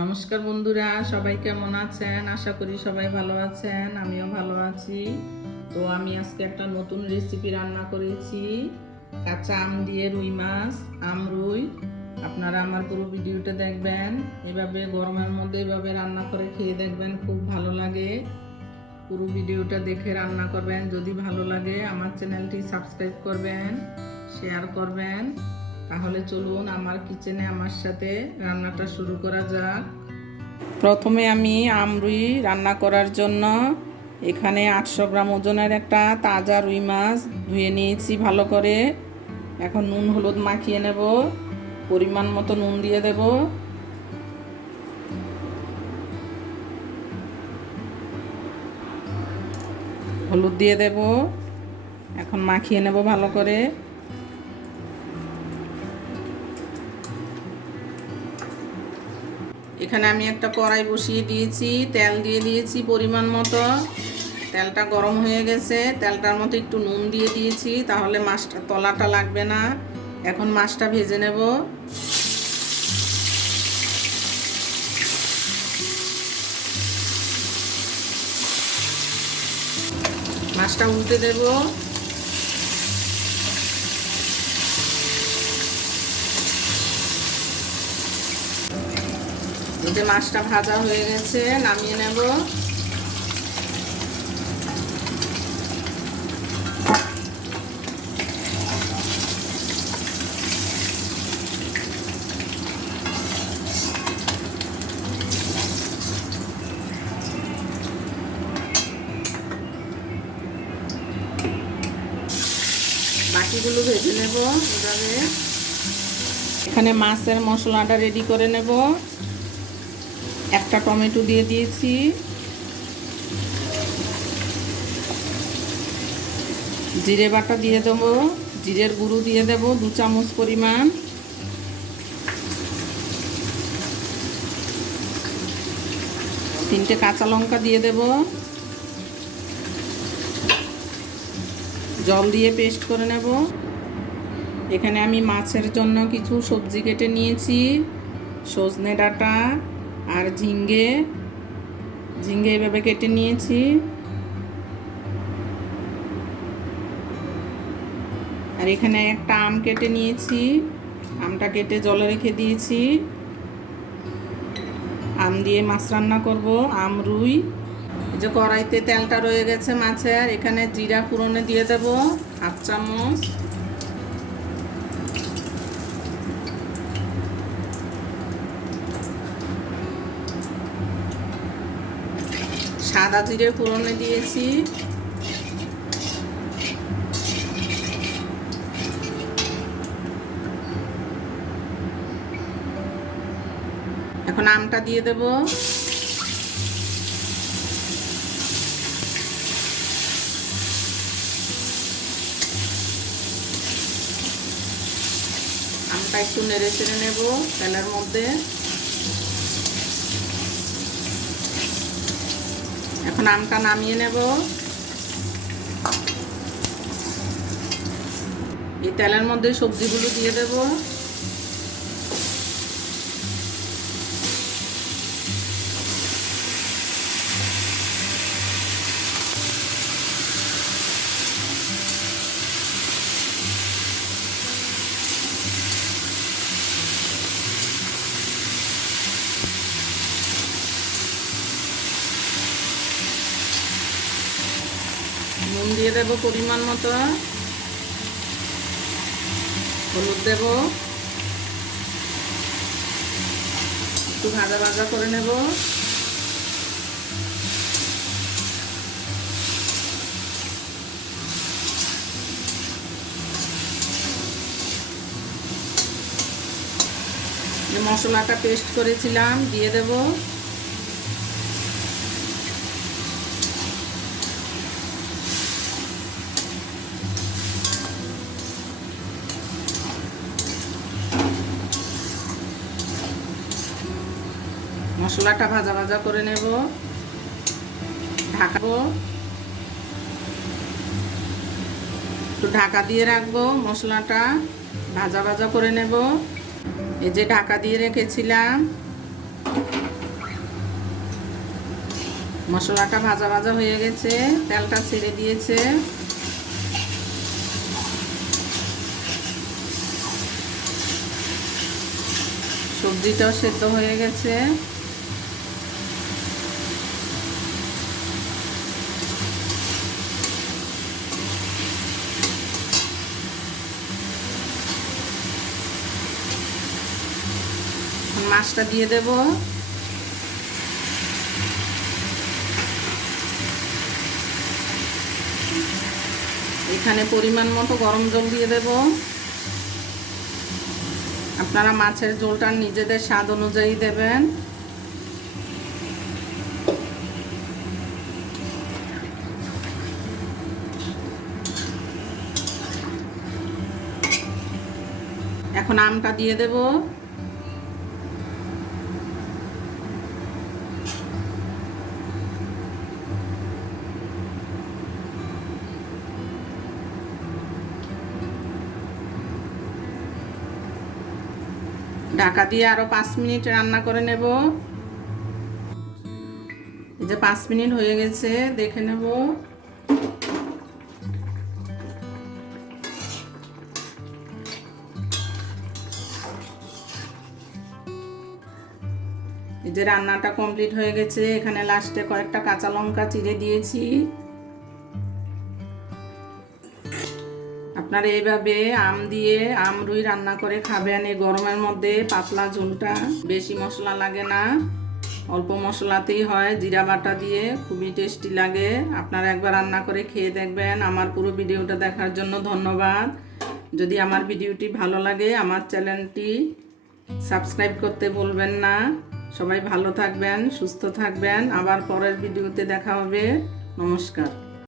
নমস্কার বন্ধুরা, সবাই কেমন আছেন? আশা করি সবাই ভালো আছেন, আমিও ভালো আছি। তো আমি আজকে একটা নতুন রেসিপি রান্না করেছি, কাঁচা আম দিয়ে রুই মাছ, আম রুই। আপনারা আমার পুরো ভিডিওটা দেখবেন, এভাবে গরমের মধ্যে এভাবে রান্না করে খেয়ে দেখবেন, খুব ভালো লাগে। পুরো ভিডিওটা দেখে রান্না করবেন, যদি ভালো লাগে আমার চ্যানেলটি সাবস্ক্রাইব করবেন শেয়ার করবেন। তাহলে চলুন আমার কিচেনে আমার সাথে রান্নাটা শুরু করা যাক। প্রথমে আমি আমরুই রান্না করার জন্য এখানে আটশো গ্রাম ওজনের একটা তাজা রুই মাছ ধুয়ে নিয়েছি ভালো করে। এখন নুন হলুদ মাখিয়ে নেব, পরিমাণ মতো নুন দিয়ে দেব। হলুদ দিয়ে দেব, এখন মাখিয়ে নেব ভালো করে। এখানে আমি একটা কড়াই বসিয়ে দিয়েছি, তেল দিয়ে দিয়েছি পরিমাণ মতো। তেলটা গরম হয়ে গেছে, তেলটার মতো একটু নুন দিয়ে দিয়েছি, তাহলে মাছটা, তলাটা লাগবে না। এখন মাছটা ভেজে নেব। মাছটা উল্টে দেবো। যে মাছটা ভাজা হয়ে গেছে, নামিয়ে নেব। বাকিগুলো ভেজে নেব এখানে মাছের মশলাটা রেডি করে নেব। একটা টমেটো দিয়ে দিয়েছি। জিরে বাটা দিয়ে দেবো, জিরের গুঁড়ো দিয়ে দেবো, দু চামচ পরিমাণ। তিনটে কাঁচা লঙ্কা দিয়ে দেব। জল দিয়ে পেস্ট করে নেব। এখানে আমি মাছের জন্য কিছু সবজি কেটে নিয়েছি। সজনে ডাঁটা আর ঝিঙ্গে ঝিঙ্গে এভাবে কেটে নিয়েছি। আর এখানে একটা আম কেটে নিয়েছি। আমটা কেটে জলে রেখে দিয়েছি। আম দিয়ে মাছ রান্না করব, আম, রুই। যে কড়াইতে তেলটা রয়ে গেছে মাছের, এখানে জিরা পুরনে দিয়ে দেব, হাফ চামচ। সাদা জিরে ফোড়নে দিয়েছি। এখন আমটা দিয়ে দেব। আমটা একটু নেড়ে চেড়ে নেব তেলের মধ্যে। এখন আমটা নামিয়ে নেব। এই তেলের মধ্যে সবজিগুলো দিয়ে দেব। নুন দিয়ে দেবো পরিমাণ মতো। হলুদ দেব। একটু ভাজা ভাজা করে নেব। মশলাটা পেস্ট করেছিলাম, দিয়ে দেবো। মশলাটা ভাজা ভাজা করে নেব। ঢাকাবো একটু ঢাকা দিয়ে রাখব মশলাটা। ভাজা ভাজা করে নেব। এই যে ঢাকা দিয়ে রেখেছিলাম। মশলাটা ভাজা ভাজা হয়ে গেছে। তেলটা ছেড়ে দিয়েছে। সবজিটাও সেদ্ধ হয়ে গেছে। মাছটা দিয়ে দেব। এখানে পরিমাণ মতো গরম জল দিয়ে দেব। আপনারা মাছের ঝোলটা নিজেদের স্বাদ অনুযায়ী দেবেন। এখন আমটা দিয়ে দেব। ঢাকা দিয়ে আরও পাঁচ মিনিট রান্না করে নেব। এই যে পাঁচ মিনিট হয়ে গেছে, দেখে নেব। এই যে রান্নাটা কমপ্লিট হয়ে গেছে, এখানে লাস্টে কয়েকটা কাঁচা লঙ্কা চিড়ে দিয়েছি। আপনারা এইভাবে আম দিয়ে আম রুই রান্না করে খাবেন। এই গরমের মধ্যে পাতলা ঝোলটা বেশি মশলা লাগে না। অল্প মশলাতেই হয়। জিরা বাটা দিয়ে খুবই টেস্টি লাগে। আপনারা একবার রান্না করে খেয়ে দেখবেন। আমার পুরো ভিডিওটা দেখার জন্য ধন্যবাদ। যদি আমার ভিডিওটি ভালো লাগে, আমার চ্যানেলটি সাবস্ক্রাইব করতে বলবেন না। সবাই ভালো থাকবেন, সুস্থ থাকবেন। আবার পরের ভিডিওতে দেখা হবে। নমস্কার।